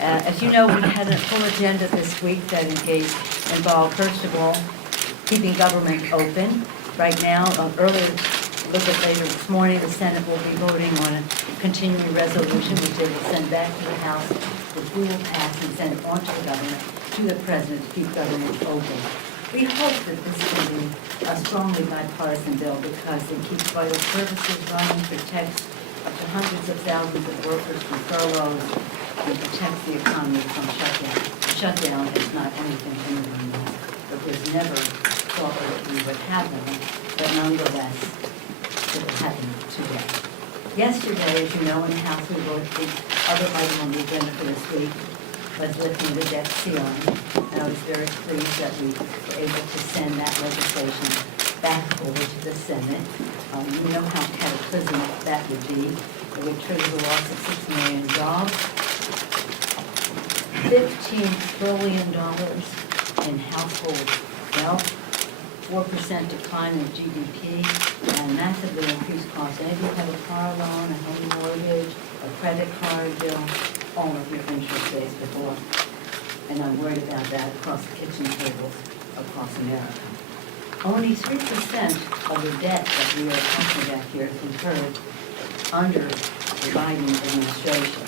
As you know, we had a full agenda this week that involved, first of all, keeping government open. Right now, earlier, a little bit later this morning, the Senate will be voting on a continuing resolution, which they will send back to the House, which we will pass and send on to the government, to the President, to keep government open. We hope that this will be a strongly bipartisan bill because it keeps vital services running, protects up to hundreds of thousands of workers from furloughs, and protects the economy from shutdown. Shutdown is not anything anyone knows. It was never thought that we would have them, but nonetheless, it will happen today. Yesterday, as you know, in the House, we voted the other item on the agenda for this week was lifting the debt ceiling. And I was very pleased that we were able to send that legislation back over to the Senate. You know how cataclysmic that would be. It would trigger the loss of 6 million jobs, $15 trillion in household wealth, 4% decline in GDP, and massively increased costs. And if you have a car loan, a home mortgage, a credit card bill, all of your interest rates before. And I'm worried about that across the kitchen tables across America. Only 3% of the debt that we are talking about here is incurred under the Biden administration.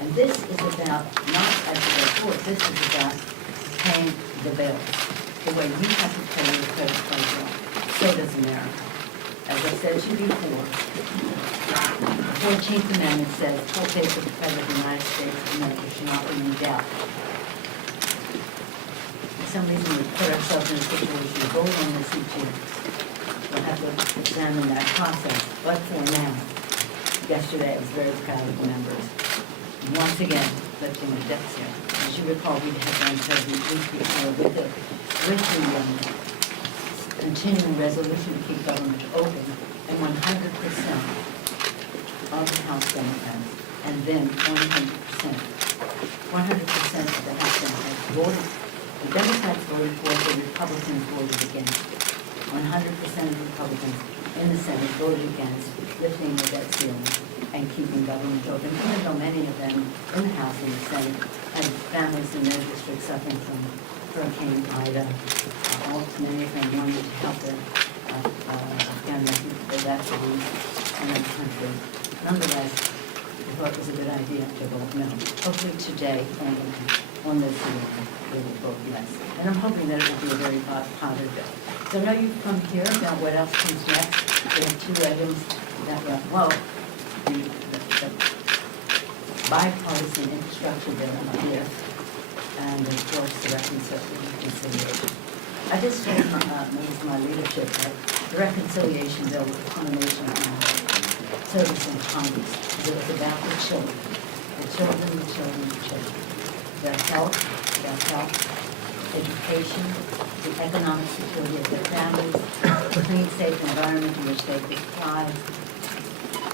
And this is about, not as a report, this is about paying the bills. The way you have to pay your credit card bill. So does America. As I said to you before, the 14th Amendment says, full faith of the President of the United States of America should not be in doubt. For some reason, we put ourselves in a situation to vote on this each year. We'll have to examine that process. But for now, yesterday I was very proud of the members. Once again, lifting the debt ceiling. As you recall, we had done President week before with the continuing resolution to keep government open, and 100% of the House Democrats, and then 100% of the House Democrats voted. The Democrats voted for it, the Republicans voted against. 100% of Republicans in the Senate voted against lifting the debt ceiling and keeping government open, even though many of them in the House and the Senate had families in their districts suffering from Hurricane Ida. Many of them wanted to help their Afghan refugees that left in another country. Nonetheless, we thought it was a good idea to vote no. Hopefully today, on this evening, we will vote yes. And I'm hoping that it will be a very positive bill. So now you've come here about what else comes next. We have 2 items that were, well, the bipartisan infrastructure bill up here, and of course the reconciliation. I just told my leadership that the reconciliation bill was a combination of service in Congress. It was about the children, their health, education, the economic security of their families, the clean, safe environment in which they could thrive,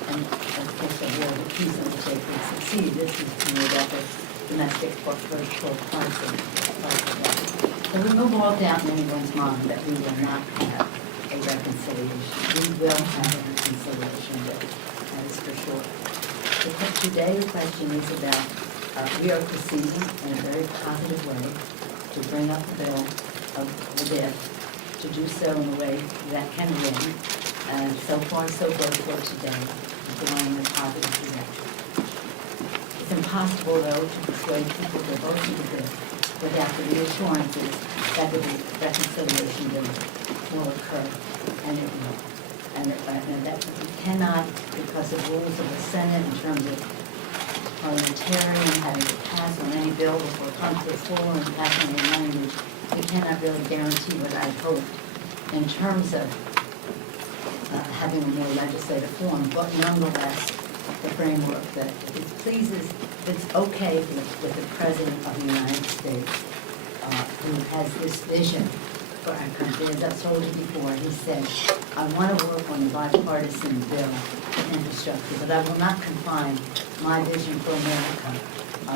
and of course the war of peace in which they could succeed. This is about the domestic virtual conflict. So we will all doubt in anyone's mind that we will not have a reconciliation. We will have a reconciliation bill, that is for sure. Today's question is about, we are proceeding in a very positive way to bring up the bill of the debt, to do so in a way that can win. And so far, so good for today, going in a positive direction. It's impossible, though, to persuade people to vote for the bill without the reassurances that the reconciliation bill will occur, and it will. And that we cannot, because of rules of the Senate in terms of parliamentarian having to pass on any bill before it comes to the floor and pass on the language, we cannot really guarantee what I hoped in terms of having a more legislative form, but nonetheless, the framework that it pleases, it's okay with the President of the United States, who has this vision for our country. As I've told you before, he said, I want to work on a bipartisan bill for infrastructure, but I will not confine my vision for America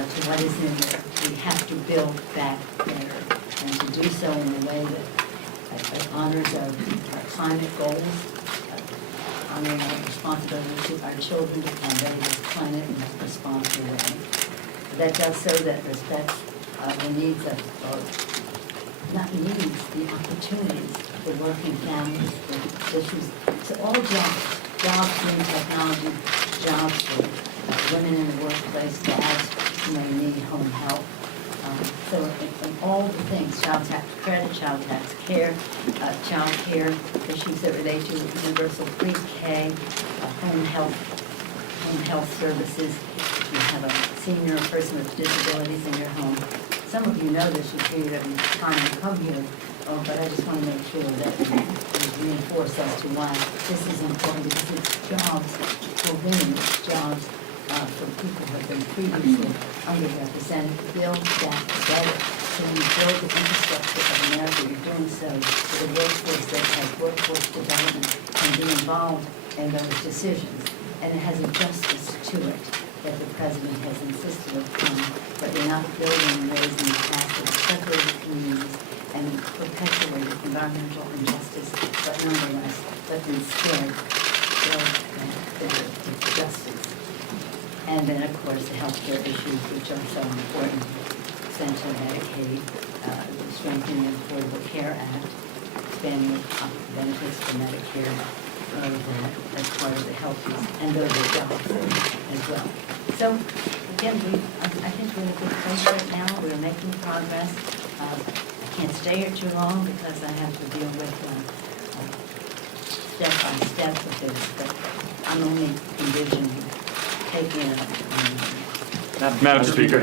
to what is in there. We have to build back better, and to do so in a way that honors our climate goals, honoring our responsibility to our children to convey this planet in a responsible way. that does so that respects the needs of, or not needs, the opportunities for working families, for issues. So all jobs in technology, jobs for women in the workplace, dads who may need home help. So in all the things, child tax credit, child tax care, child care issues that relate to universal pre-K, home health services. You have a senior or person with disabilities in your home. Some of you know this, you figured every time you come here, but I just want to make sure that we reinforce as to why this is important, because it's jobs for women, it's jobs for people who have been previously underrepresented, to build that better. So when you build the infrastructure of America, you're doing so with a workforce that has workforce development and be involved in those decisions. And it has a justice to it that the president has insisted upon, but they're not building and raising the assets, separated communities, and perpetuated environmental injustice, but nonetheless, but instead build the justice. And then, of course, the healthcare issues, which are so important, essential Medicaid, strengthening the Affordable Care Act, expanding benefits for Medicare, all of that as part of the health piece, and those are jobs as well. So, again, I think we're in a good place right now. We're making progress. I can't stay here too long because I have to deal with step by step of this, but I'm only envisioning taking Madam Speaker,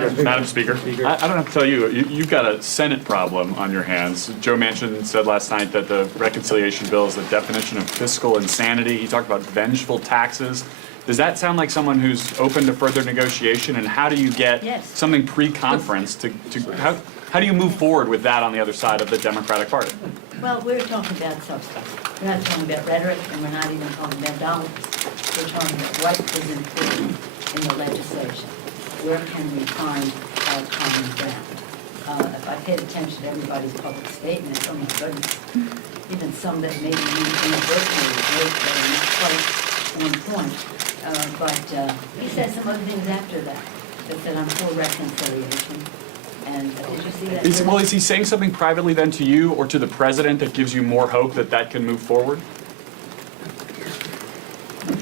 I don't have to tell you, you've got a Senate problem on your hands. Joe Manchin said last night that the reconciliation bill is the definition of fiscal insanity. He talked about vengeful taxes. Does that sound like someone who's open to further negotiation? And how do you get something pre-conference how do you move forward with that on the other side of the Democratic Party? Well, we're talking about substance. We're not talking about rhetoric, and we're not even talking about dollars. We're talking about what is important in the legislation. Where can we find our common ground? If I paid attention to everybody's public statements, oh my goodness, even some that maybe universally were not quite on point. But he said some other things after that said I'm for reconciliation. And did you see that? Is he saying something privately then to you or to the president that gives you more hope that that can move forward? I'm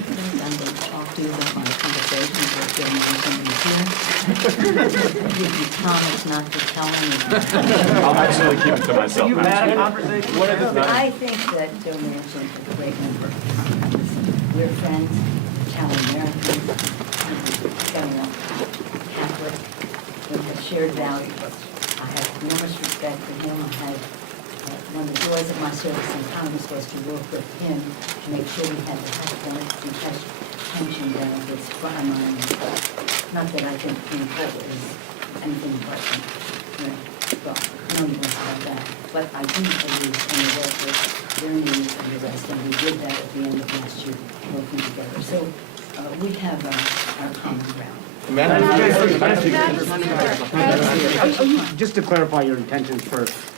going to talk to you about my conversations with Joe Manchin here. Give you comments not to tell anyone. I'll absolutely keep it to myself. You had a conversation? What is it? I think that Joe Manchin is a great member of Congress. We're friends, Italian Americans, Catholic. We have shared values. I have enormous respect for him. I had one of the joys of my service in Congress was to work with him to make sure we had the health benefits and pension benefits for our mind. Not that I think the important is anything but, well, no one wants about that. But I do believe in the work with their needs and the rest, and we did that at the end of last year, working together. So we have our common ground. Just to clarify your intentions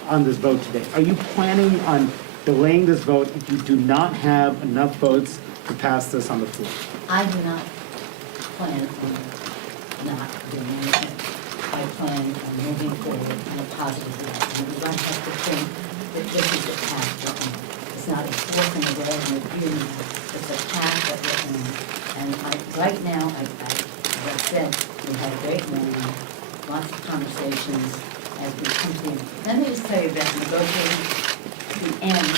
on this vote today, are you planning on delaying this vote if you do not have enough votes to pass this on the floor? I do not plan on not doing anything. I plan on moving forward in a positive way. Because I have to think that this is the path we're on. It's not a fork in the road and a view. It's a path that we're on. And right now, as I said, we had a great morning, lots of conversations as we continue. Let me just tell you about negotiating the end,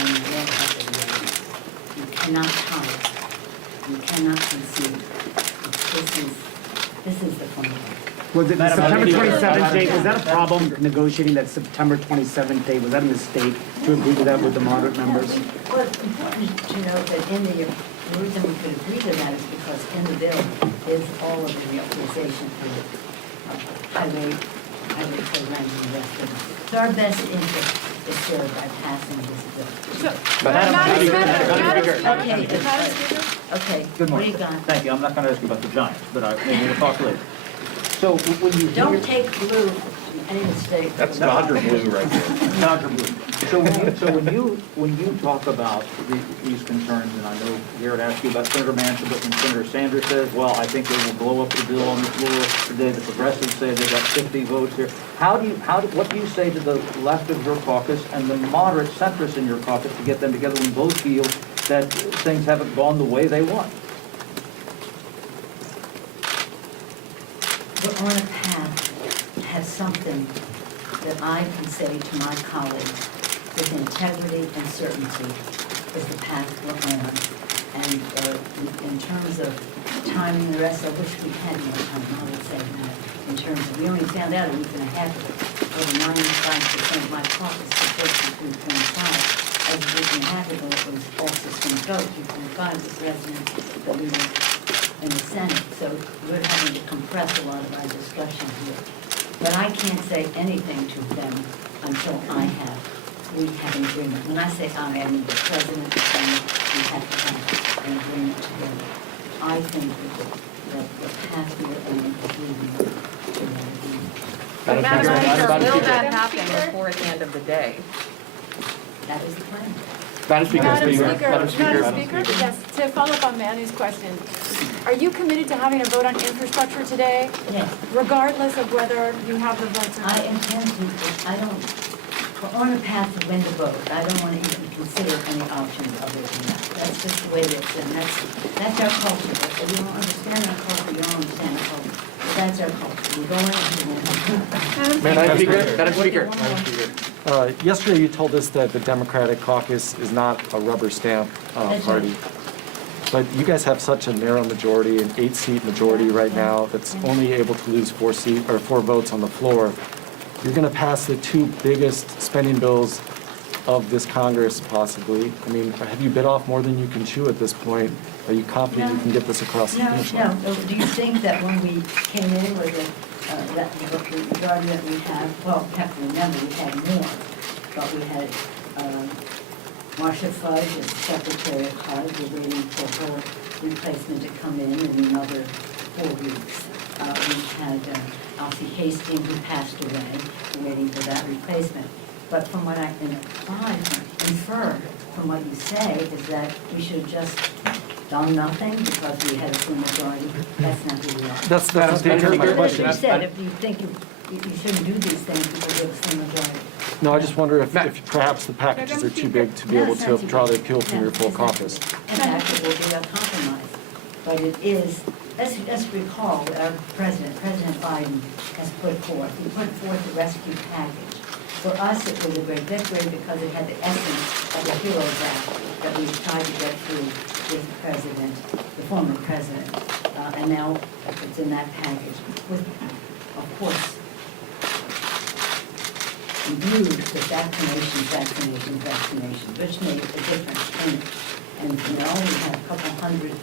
and you don't have to do it. You cannot tolerate. You cannot concede. This is the point. Was it the September 27th date? Was that a problem negotiating that September 27th date? Was that a mistake to agree to that with the moderate members? Well, it's important to note that in the reason we could agree to that is because in the bill is all of the reauthorization for highway programs and the rest of it. So our best interest is served by passing this bill. Okay, Good what do morning. you got? Thank you. I'm not going to ask you about the Giants, but maybe we'll talk later. So when you hear. Don't take blue from any mistake. That's Dodger blue right there. Dodger blue. So when you talk about these concerns, and I know Garrett asked you about Senator Manchin, but when Senator Sanders says, well, I think they will blow up the bill on the floor today, the progressives say they got 50 votes here. What do you say to the left of your caucus and the moderate centrists in your caucus to get them together when both feel that things haven't gone the way they want? We're on a path that has something that I can say to my colleagues with integrity and certainty is the path we're on. And in terms of timing the rest, I wish we had more time, I would say that. In terms of, we only found out a week and a half ago, over 95% of my caucus supports the 3.5. As a week and a half ago, it was also going to go, 2.5 was resident that we were in the Senate. So we're having to compress a lot of our discussion here. But I can't say anything to them until we have an agreement. When I say I mean the president, and we have to have an agreement together. I think that the path we are on is leading to that agreement. But Madam Speaker, Madam will Speaker. that happen before the end of the day? That is the plan. Madam Speaker. Madam Speaker, yes, to follow up on Manny's question, are you committed to having a vote on infrastructure today, Yes, regardless of whether you have the votes or not? I intend to, we're on a path to win the vote. I don't want to even consider any options other than that. That's just the way it is, and that's our culture. If you don't understand our culture, you don't understand our culture. But that's our culture. We're going to win. Madam Speaker. Yesterday, you told us that the Democratic caucus is not a rubber stamp That's party. right. But you guys have such a narrow majority, an 8-seat majority right now, that's only able to lose 4 votes on the floor. You're going to pass the 2 biggest spending bills of this Congress, possibly. I mean, have you bit off more than you can chew at this point? Are you confident you can get this across the finish line? No. Do you think that when we came in with the majority that we have, well, you have to remember, we had more, but we had Marcia Fudge as Secretary of HUD. We're waiting for her replacement to come in another 4 weeks. We had Alfie Hastings, who passed away. We're waiting for that replacement. But from what I infer from what you say is that we should have just done nothing because we had a full majority. That's not who we are. That's not the answer to my That's what question. you said. If you think you shouldn't do these things because you have a full majority. No, I just wonder if perhaps the packages are too big to be able to draw the appeal from your full caucus. In fact, it will be a compromise. But it is, let's recall that our President Biden has put forth. He put forth the rescue package. For us, it was a great victory because it had the essence of the HEROES Act that we tried to get through with the president, the former president. And now it's in that package with, of course, reviewed the vaccinations, which made a difference in it. And we have a couple hundred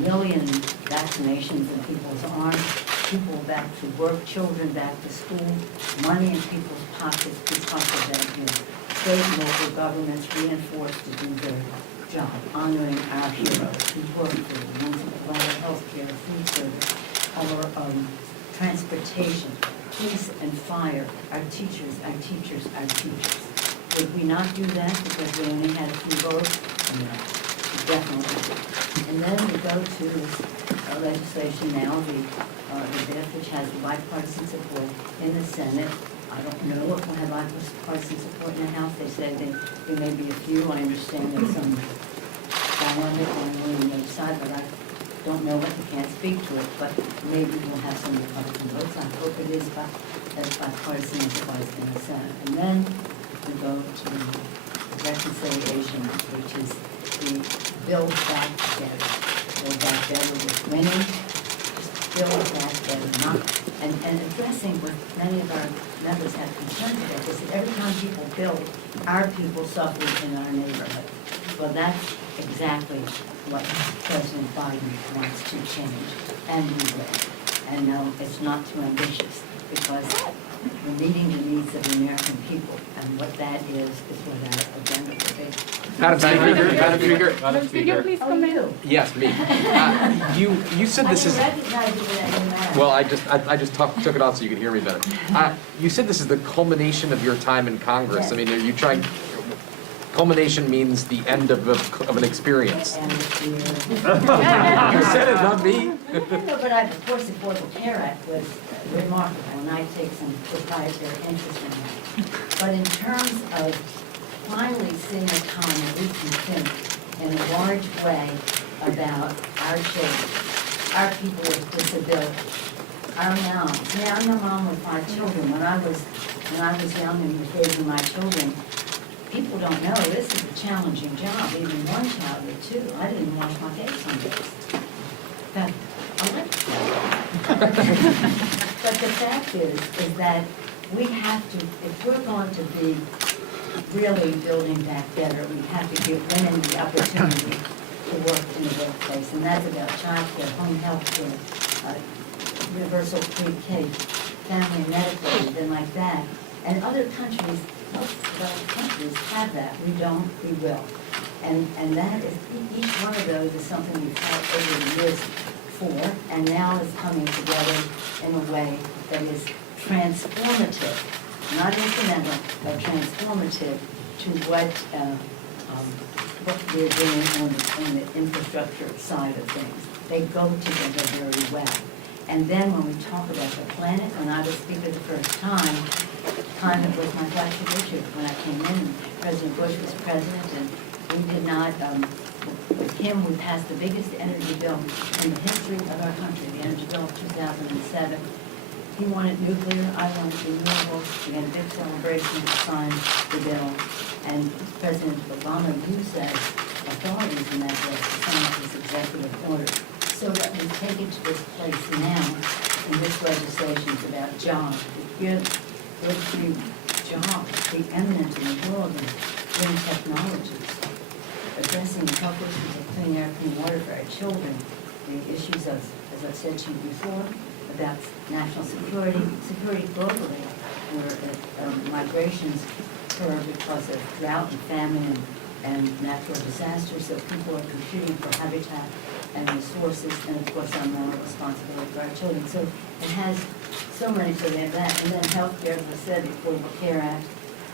million vaccinations in people's arms, people back to work, children back to school, money in people's pockets because of that. State and local governments reinforced to do their job, honoring our heroes who work for the ones who provide health care, food service, our transportation, police and fire, our teachers. Would we not do that because we only had a few votes? No, definitely. And then we go to legislation now, the bill which has bipartisan support in the Senate. I don't know if we'll have bipartisan support in the House. They said that there may be a few. I understand there's some dilemma going on the other side, but I don't know it. I can't speak to it, but maybe we'll have some Republican votes. I hope it is as bipartisan as it was in the Senate. And then we go to reconciliation, which is the build back better. Build back better with winning, just build back better, not, and addressing what many of our members have concerns about this, that every time people build, our people suffer in our neighborhood. Well, that's exactly what President Biden wants to change, and we will. And no, it's not too ambitious, because we're meeting the needs of the American people, and what that is what our agenda will be. Madam Speaker. Madam Speaker, please Oh, come in. you? Yes, me. You said this is. I didn't recognize you when I Well, I just took it off so you could hear me better. You said this is the culmination of your time in Congress. I mean, are you trying, culmination means the end of an experience. And it's You said it, not me. No, but of course, the Affordable Care Act was remarkable, and I take some proprietary interest in it. But in terms of finally seeing a time that we can think in a large way about our children, our people with disabilities, our moms. Yeah, I'm a mom with 5 children. When I was young and was raising my children, people don't know this is a challenging job, even one child or 2. I didn't wash my face some days. But I like But the fact is that we have to, if we're going to be really building back better, we have to give women the opportunity to work in the workplace. And that's about childcare, home health care, universal pre-K, family and medical, and like that. And other countries, most of other countries have that. We don't, we will. And that is, each one of those is something we've fought over the years for, and now is coming together in a way that is transformative, not incremental, but transformative to what we're doing on the infrastructure side of things. They go together very well. And then when we talk about the planet, when I was speaker the first time, climate was my flagship issue. When I came in, President Bush was president, and we did not, with him, we passed the biggest energy bill in the history of our country, the energy bill of 2007. He wanted nuclear, I wanted renewables. We had a big celebration to sign the bill. And President Obama used those authorities in that bill to sign up this executive order. So that we take it to this place now, and this legislation is about jobs. Good jobs, preeminent in the world in green technologies, addressing the health issues of clean air, clean water for our children, the issues of, as I've said to you before, about national security globally, where migrations occur because of drought and famine and natural disasters, so people are competing for habitat and resources, and of course our moral responsibility for our children. So it has so many, so we have that. And then healthcare, as I said, the Affordable Care Act.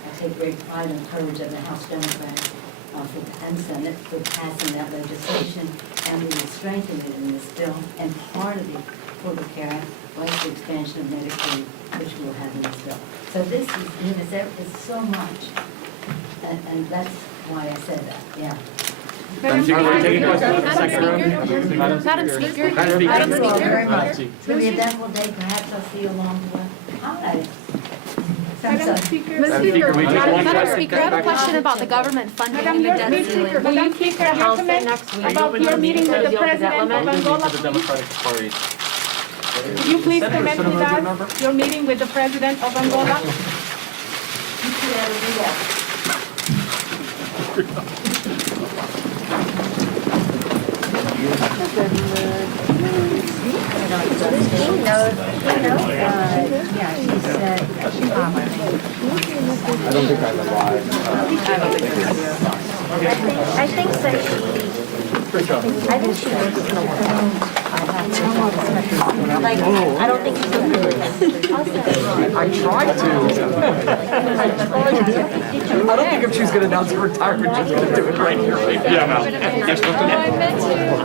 I take great pride and courage of the House Democrats and Senate for passing that legislation, and we will strengthen it in this bill. And part of the Affordable Care Act was the expansion of Medicaid, which we will have in this bill. So this is, you know, it's so much, and that's why I said that, yeah. Madam Speaker, Thank you all very much. It's going to be a eventful day. Perhaps I'll see you along the way. Hi. Madam Speaker, Madam Speaker, I have a question about the government funding Madam and the debt Speaker, ceiling. Madam Speaker, I have comment about your meeting with the President of Angola, The Democratic Party. Could you please comment with us, your meeting with the President of Angola? You could have a do that. Yeah, she said. I don't think I'm alive. I think that I think she works in a while. Like, I don't think she's gonna do it. I tried to. I don't think if she's going to announce her retirement, she's going to do it right here, right now. Yeah, Mel.